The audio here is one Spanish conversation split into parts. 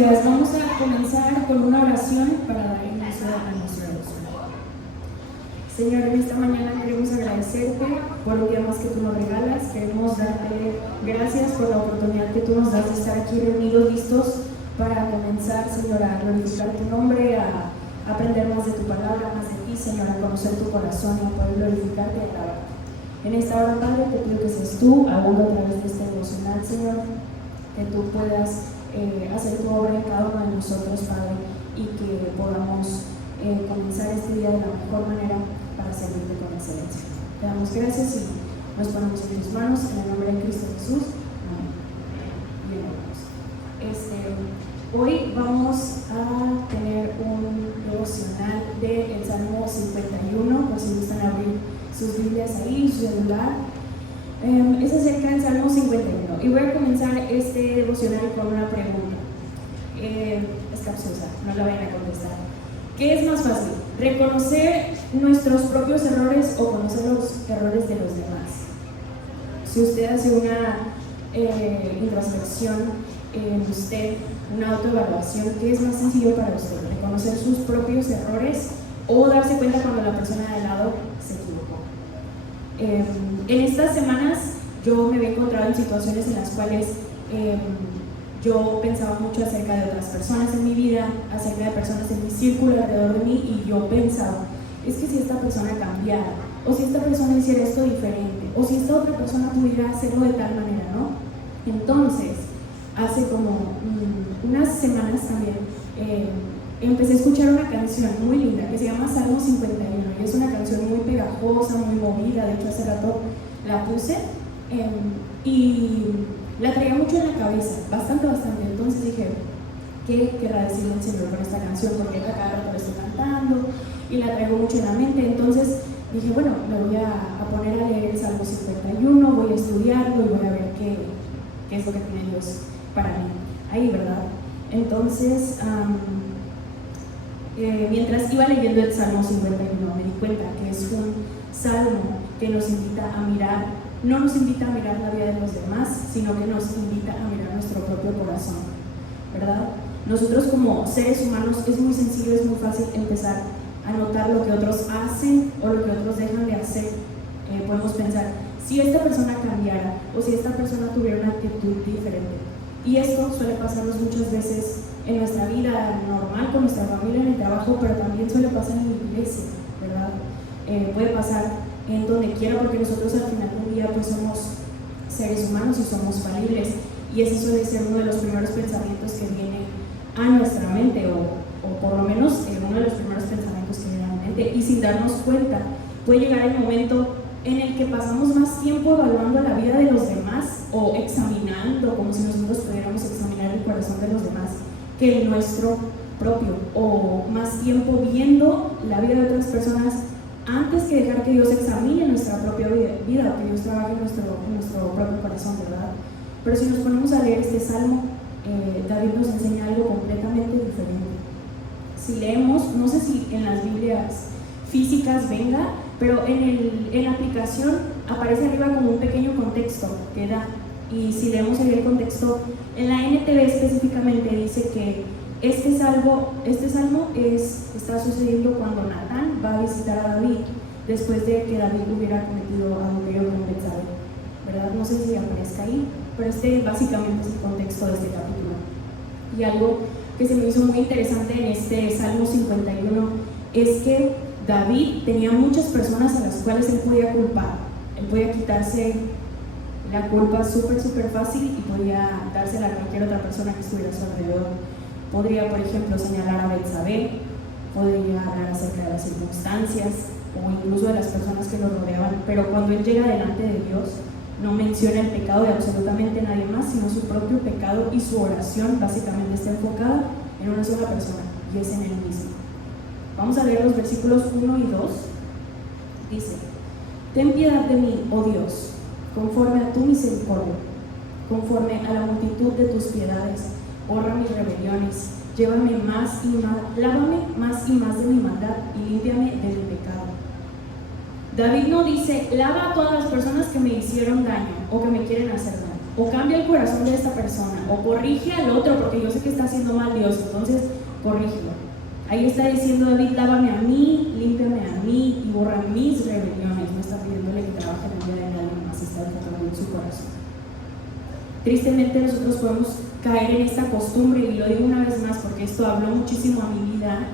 días. Vamos a comenzar con una oración para dar inicio a nuestra oración. Señor, en esta mañana queremos agradecerte por un día más que tú nos regalas. Queremos darte gracias por la oportunidad que tú nos das de estar aquí reunidos, listos para comenzar, Señor, a glorificar tu nombre, a aprender más de tu palabra, más de ti, Señor, a conocer tu corazón y a poder glorificarte y alabarte. En esta hora, Padre, te pido que seas tú hablando a través de este devocional, Señor, que tú puedas hacer tu obra en cada uno de nosotros, Padre, y que podamos comenzar este día de la mejor manera para servirte con excelencia. Te damos gracias y nos ponemos en tus manos, en el nombre de Cristo Jesús. Amén. Bien, hermanos. Hoy vamos a tener un devocional del Salmo 51, por si gustan abrir sus Biblias ahí, su celular. Es acerca del Salmo 51 y voy a comenzar este devocional con una pregunta. Es capciosa, no la vayan a contestar. ¿Qué es más fácil? ¿Reconocer nuestros propios errores o conocer los errores de los demás? Si usted hace una introspección en usted, una autoevaluación, ¿qué es más sencillo para usted? ¿Reconocer sus propios errores o darse cuenta cuando la persona de al lado se equivocó? En estas semanas yo me había encontrado en situaciones en las cuales yo pensaba mucho acerca de otras personas en mi vida, acerca de personas en mi círculo alrededor de mí, y yo pensaba, es que si esta persona cambiara, o si esta persona hiciera esto diferente, o si esta otra persona pudiera hacerlo de tal manera, ¿no? Entonces, hace como unas semanas también empecé a escuchar una canción muy linda que se llama Salmo 51 y es una canción muy pegajosa, muy movida. De hecho hace rato la puse y la traía mucho en la cabeza, bastante. Entonces dije, ¿qué querrá decir el Señor con esta canción? Porque a cada rato la estoy cantando y la traigo mucho en la mente. Entonces dije, bueno, me voy a poner a leer el Salmo 51, voy a estudiarlo y voy a ver qué es lo que tiene Dios para mí ahí, ¿verdad? Entonces, mientras iba leyendo el Salmo 51, me di cuenta que es un salmo que nos invita a mirar, no nos invita a mirar la vida de los demás, sino que nos invita a mirar nuestro propio corazón, ¿verdad? Nosotros como seres humanos es muy sencillo, es muy fácil empezar a notar lo que otros hacen o lo que otros dejan de hacer. Podemos pensar, si esta persona cambiara o si esta persona tuviera una actitud diferente. Y esto suele pasarnos muchas veces en nuestra vida normal, con nuestra familia, en el trabajo, pero también suele pasar en la iglesia, ¿verdad? Puede pasar en donde quiera, porque nosotros al final del día pues somos seres humanos y somos falibles, y ese suele ser uno de los primeros pensamientos que viene a nuestra mente, o por lo menos uno de los primeros pensamientos que viene a la mente, y sin darnos cuenta puede llegar el momento en el que pasamos más tiempo evaluando la vida de los demás o examinando, como si nosotros pudiéramos examinar el corazón de los demás, que el nuestro propio, o más tiempo viendo la vida de otras personas antes que dejar que Dios examine nuestra propia vida, que Dios trabaje en nuestro propio corazón, ¿verdad? Pero si nos ponemos a leer este salmo, David nos enseña algo completamente diferente. Si leemos, no sé si en las Biblias físicas venga, pero en la aplicación aparece arriba como un pequeño contexto que da, y si leemos ahí el contexto, en la NTV específicamente dice que este salmo está sucediendo cuando Natán va a visitar a David después de que David hubiera cometido adulterio con Betsabé, ¿verdad? No sé si aparezca ahí, pero este básicamente es el contexto de este capítulo. Y algo que se me hizo muy interesante en este Salmo 51 es que David tenía muchas personas a las cuales él podía culpar. Él podía quitarse la culpa súper fácil y podía dársela a cualquier otra persona que estuviera a su alrededor. Podría, por ejemplo, señalar a Betsabé, podría hablar acerca de las circunstancias o incluso de las personas que lo rodeaban, pero cuando él llega delante de Dios, no menciona el pecado de absolutamente nadie más, sino su propio pecado, y su oración básicamente está enfocada en una sola persona, y es en él mismo. Vamos a leer los versículos 1 y 2. Dice: ten piedad de mí, oh Dios, conforme a tu misericordia, conforme a la multitud de tus piedades, borra mis rebeliones, llévame más y más, lávame más y más de mi maldad y límpiame de mi pecado. David no dice, lava a todas las personas que me hicieron daño o que me quieren hacer daño, o cambia el corazón de esta persona, o corrige al otro porque yo sé que está haciendo mal. Ahí está diciendo David, lávame a mí, límpiame a mí y borra mis rebeliones. No está pidiéndole que trabaje en la vida de alguien más, está enfocando en su corazón. Tristemente nosotros podemos caer en esta costumbre, y lo digo una vez más porque esto habló muchísimo a mi vida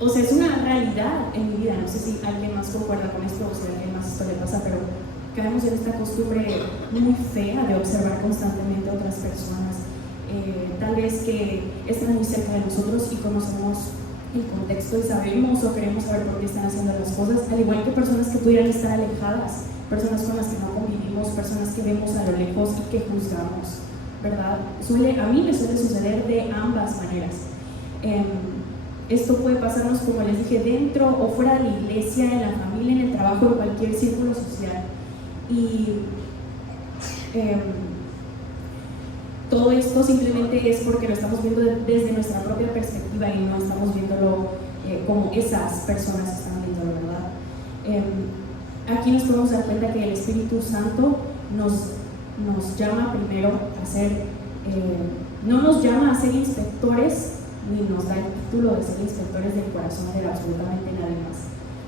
o sea, es una realidad en mi vida. No sé si alguien más concuerda con esto o si a alguien más esto le pasa, pero caemos en esta costumbre muy fea de observar constantemente a otras personas, tal vez que están muy cerca de nosotros y conocemos el contexto y sabemos o queremos saber por qué están haciendo las cosas, al igual que personas que pudieran estar alejadas, personas con las que no convivimos, personas que vemos a lo lejos y que juzgamos, ¿verdad? A mí me suele suceder de ambas maneras. Esto puede pasarnos, como les dije, dentro o fuera de la iglesia, en la familia, en el trabajo, en cualquier círculo social. Y todo esto simplemente es porque lo estamos viendo desde nuestra propia perspectiva y no estamos viéndolo como esas personas están viendo, ¿verdad? Aquí nos podemos dar cuenta que el Espíritu Santo nos llama primero a ser, no nos llama a ser inspectores, ni nos da el título de ser inspectores del corazón de absolutamente nadie más.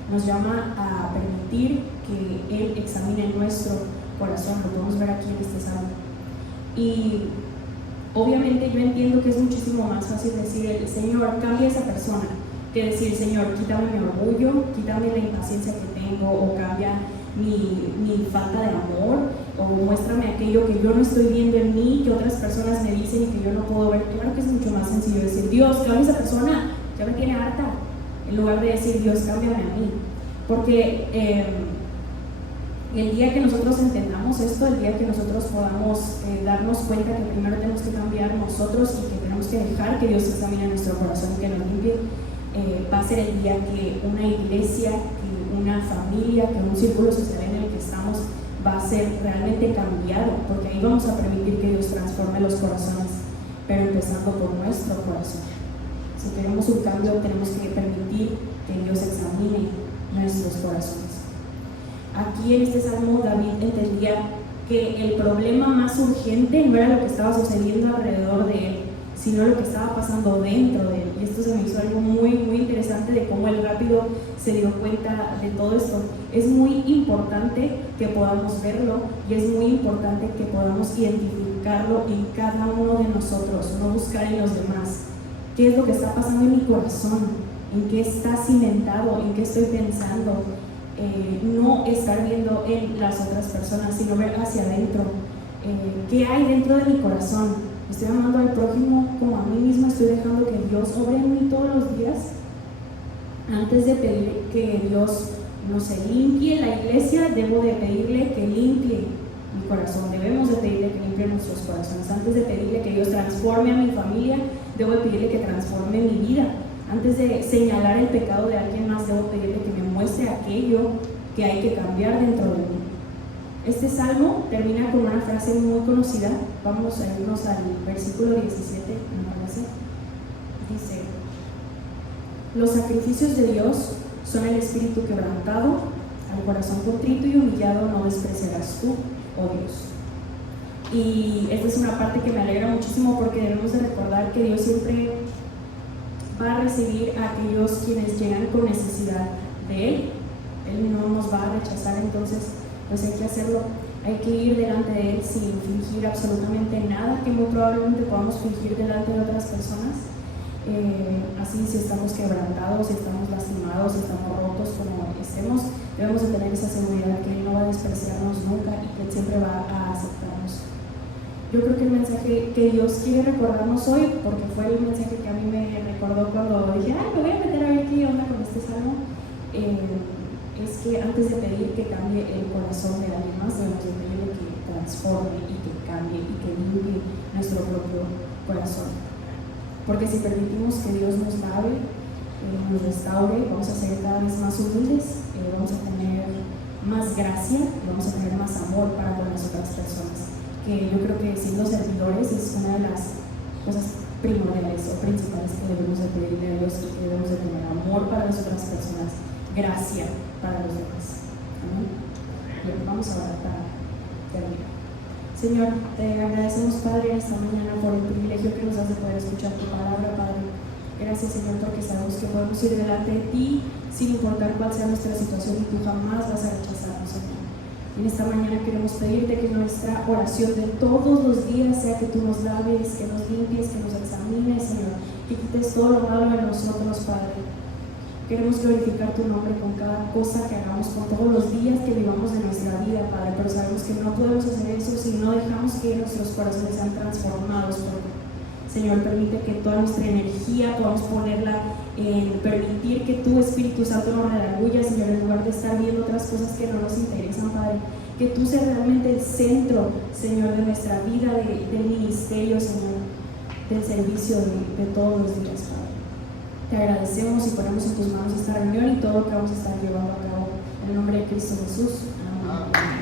Nos llama a permitir que Él examine nuestro corazón. Lo podemos ver aquí en este salmo. Y obviamente yo entiendo que es muchísimo más fácil decir, Señor, cambia a esa persona, que decir, Señor, quítame mi orgullo, quítame la impaciencia que tengo, o cambia mi falta de amor, o muéstrame aquello que yo no estoy viendo en mí, que otras personas me dicen y que yo no puedo ver. Claro que es mucho más sencillo decir, Dios, cambia a esa persona, ya me tiene harta, en lugar de decir, Dios, cámbiame a mí. Porque el día que nosotros entendamos esto, el día que nosotros podamos darnos cuenta que primero tenemos que cambiar nosotros y que tenemos que dejar que Dios examine nuestro corazón y que nos limpie, va a ser el día que una iglesia, que una familia, que un círculo social en el que estamos va a ser realmente cambiado, porque ahí vamos a permitir que Dios transforme los corazones, pero empezando por nuestro corazón. Si queremos un cambio, tenemos que permitir que Dios examine nuestros corazones. Aquí en este salmo David entendía que el problema más urgente no era lo que estaba sucediendo alrededor de él, sino lo que estaba pasando dentro de él. Y esto se me hizo algo muy, muy interesante de cómo él rápido se dio cuenta de todo esto. Es muy importante que podamos verlo y es muy importante que podamos identificarlo en cada uno de nosotros, no buscar en los demás. ¿Qué es lo que está pasando en mi corazón? ¿En qué está cimentado? ¿En qué estoy pensando? No estar viendo en las otras personas, sino ver hacia adentro. ¿Qué hay dentro de mi corazón? ¿Estoy amando al prójimo como a mí mismo? ¿Estoy dejando que Dios obre en mí todos los días? Antes de pedir que Dios, no se limpie la iglesia, debo de pedirle que limpie mi corazón. Debemos de pedirle que limpie nuestros corazones. Antes de pedirle que Dios transforme a mi familia, debo de pedirle que transforme mi vida. Antes de señalar el pecado de alguien más, debo pedirle que me muestre aquello que hay que cambiar dentro de mí. Este salmo termina con una frase muy conocida. Vamos a irnos al versículo 17, me parece. Dice: los sacrificios de Dios son el espíritu quebrantado, al corazón contrito y humillado no despreciarás tú, oh Dios. Y esta es una parte que me alegra muchísimo, porque debemos de recordar que Dios siempre va a recibir a aquellos quienes llegan con necesidad de Él. Él no nos va a rechazar, entonces pues hay que hacerlo, hay que ir delante de Él sin fingir absolutamente nada, que muy probablemente podamos fingir delante de otras personas. Así, si estamos quebrantados, si estamos lastimados, si estamos rotos, como estemos, debemos de tener esa seguridad que Él no va a despreciarnos nunca y que Él siempre va a aceptarnos. Yo creo que el mensaje que Dios quiere recordarnos hoy, porque fue el mensaje que a mí me recordó cuando dije, me voy a meter a ver qué onda con este salmo, es que antes de pedir que cambie el corazón de alguien más, debemos de pedirle que transforme y que cambie y que limpie nuestro propio corazón. Porque si permitimos que Dios nos lave, nos restaure, vamos a ser cada vez más humildes, vamos a tener más gracia, vamos a tener más amor para con las otras personas. Que yo creo que siendo servidores es una de las cosas primordiales o principales que debemos de pedirle a Dios, y que debemos de tener amor para las otras personas, gracia para los demás. Amén. Bien, vamos a orar para terminar. Señor, te agradecemos, Padre, esta mañana por el privilegio que nos das de poder escuchar tu palabra, Padre. Gracias, Señor, porque sabemos que podemos ir delante de ti sin importar cuál sea nuestra situación y tú jamás vas a rechazarnos, Señor. En esta mañana queremos pedirte que nuestra oración de todos los días sea que tú nos laves, que nos limpies, que nos examines, Señor, que quites todo lo malo de nosotros, Padre. Queremos glorificar tu nombre con cada cosa que hagamos, con todos los días que vivamos de nuestra vida, Padre, pero sabemos que no podemos hacer eso si no dejamos que nuestros corazones sean transformados por ti. Señor, permite que toda nuestra energía podamos ponerla en permitir que tu Espíritu Santo nos redarguya, Señor, en lugar de estar viendo otras cosas que no nos interesan, Padre. Que tú seas realmente el centro, Señor, de nuestra vida, del ministerio, Señor, del servicio de todos los días, Padre. Te agradecemos y ponemos en tus manos esta reunión y todo lo que vamos a estar llevando a cabo. En el nombre de Cristo Jesús. Amén.